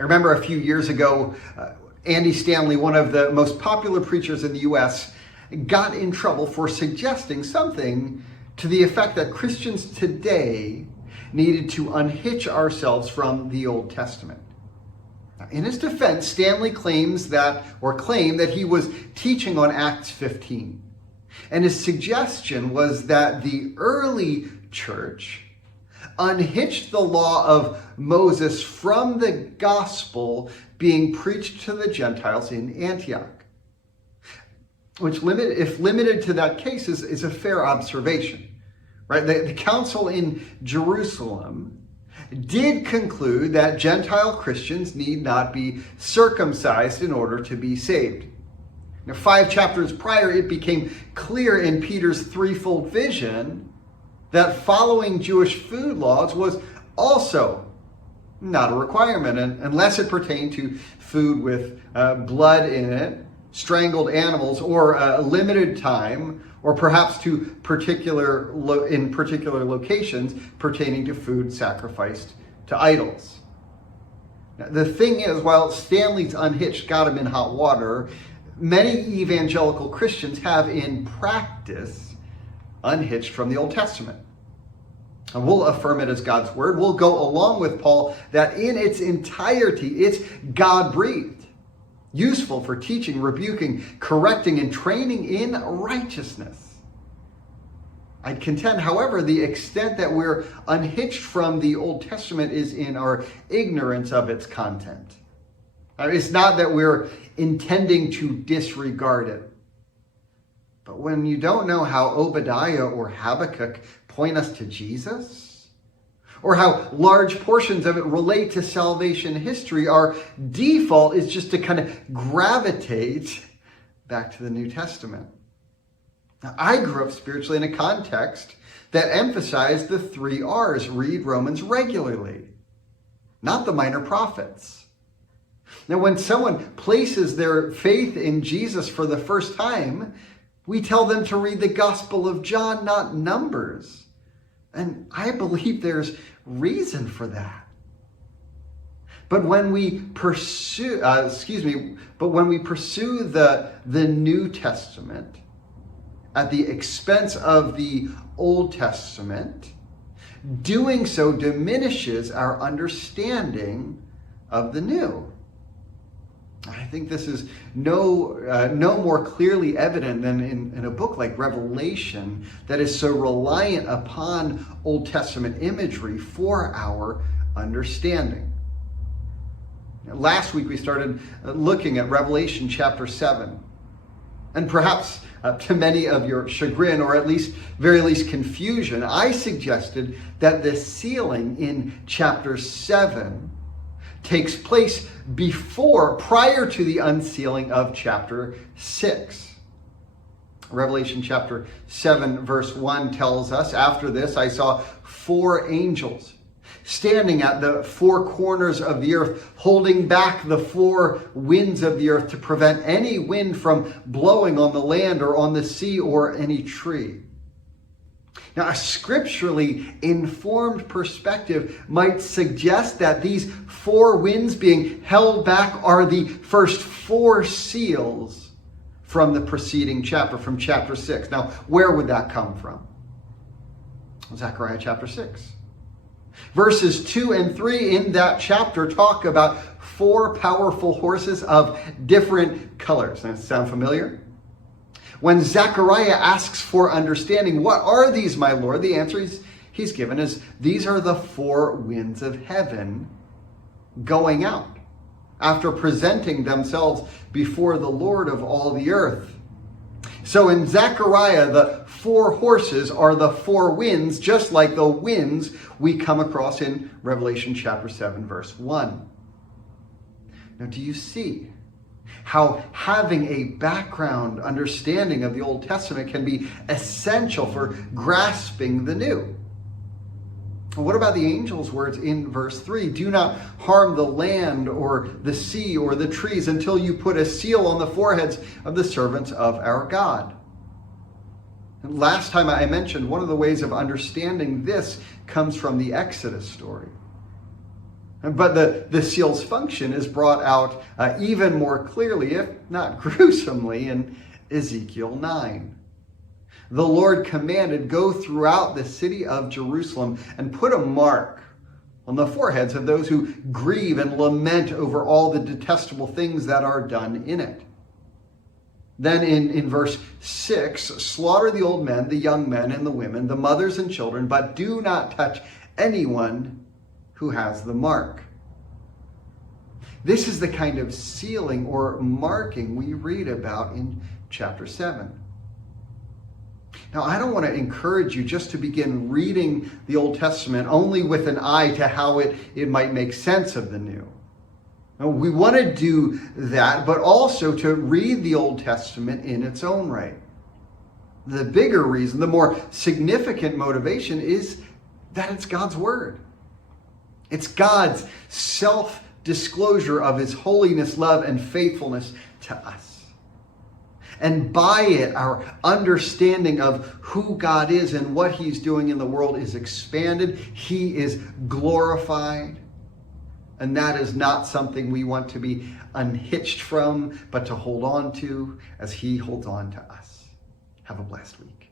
I remember a few years ago, Andy Stanley, one of the most popular preachers in the U.S., got in trouble for suggesting something to the effect that Christians today needed to unhitch ourselves from the Old Testament. In his defense, Stanley claimed that he was teaching on Acts 15. And his suggestion was that the early church unhitched the law of Moses from the gospel being preached to the Gentiles in Antioch. Which, if limited to that case, is a fair observation. Right? The council in Jerusalem did conclude that Gentile Christians need not be circumcised in order to be saved. Now, 5 chapters prior, it became clear in Peter's threefold vision that following Jewish food laws was also not a requirement, unless it pertained to food with blood in it, strangled animals, or a limited time, or perhaps to particular locations pertaining to food sacrificed to idols. Now, the thing is, while Stanley's unhitched got him in hot water, many evangelical Christians have in practice unhitched from the Old Testament. And we'll affirm it as God's word. We'll go along with Paul that in its entirety, it's God-breathed, useful for teaching, rebuking, correcting, and training in righteousness. I'd contend, however, the extent that we're unhitched from the Old Testament is in our ignorance of its content. It's not that we're intending to disregard it. But when you don't know how Obadiah or Habakkuk point us to Jesus, or how large portions of it relate to salvation history, our default is just to kind of gravitate back to the New Testament. Now, I grew up spiritually in a context that emphasized the 3 R's, read Romans regularly, not the minor prophets. Now, when someone places their faith in Jesus for the first time, we tell them to read the Gospel of John, not Numbers. And I believe there's reason for that. But when we pursue, the New Testament at the expense of the Old Testament, doing so diminishes our understanding of the New. I think this is no more clearly evident than in a book like Revelation that is so reliant upon Old Testament imagery for our understanding. Last week we started looking at Revelation chapter 7. And perhaps to many of your chagrin, or at least very least confusion, I suggested that the sealing in chapter 7 takes place prior to the unsealing of chapter 6. Revelation chapter 7 verse 1 tells us, after this I saw 4 angels standing at the 4 corners of the earth, holding back the 4 winds of the earth to prevent any wind from blowing on the land or on the sea or any tree. Now, a scripturally informed perspective might suggest that these 4 winds being held back are the first 4 seals from the preceding chapter, from chapter 6. Now, where would that come from? Zechariah chapter 6. Verses 2 and 3 in that chapter talk about 4 powerful horses of different colors. Does that sound familiar? When Zechariah asks for understanding, what are these, my Lord? The answer he's given is, these are the 4 winds of heaven going out after presenting themselves before the Lord of all the earth. So in Zechariah, the 4 horses are the 4 winds, just like the winds we come across in Revelation chapter 7, verse 1. Now, do you see how having a background understanding of the Old Testament can be essential for grasping the New? What about the angel's words in verse 3? Do not harm the land or the sea or the trees until you put a seal on the foreheads of the servants of our God. And last time I mentioned one of the ways of understanding this comes from the Exodus story. But the seal's function is brought out even more clearly, if not gruesomely, in Ezekiel 9. The Lord commanded, "Go throughout the city of Jerusalem and put a mark on the foreheads of those who grieve and lament over all the detestable things that are done in it." Then in verse 6, "Slaughter the old men, the young men and the women, the mothers and children, but do not touch anyone who has the mark." This is the kind of sealing or marking we read about in chapter 7. Now, I don't want to encourage you just to begin reading the Old Testament only with an eye to how it might make sense of the New. Now, we want to do that, but also to read the Old Testament in its own right. The bigger reason, the more significant motivation, is that it's God's Word. It's God's self-disclosure of His holiness, love, and faithfulness to us. And by it, our understanding of who God is and what He's doing in the world is expanded. He is glorified. And that is not something we want to be unhitched from, but to hold on to as He holds on to us. Have a blessed week.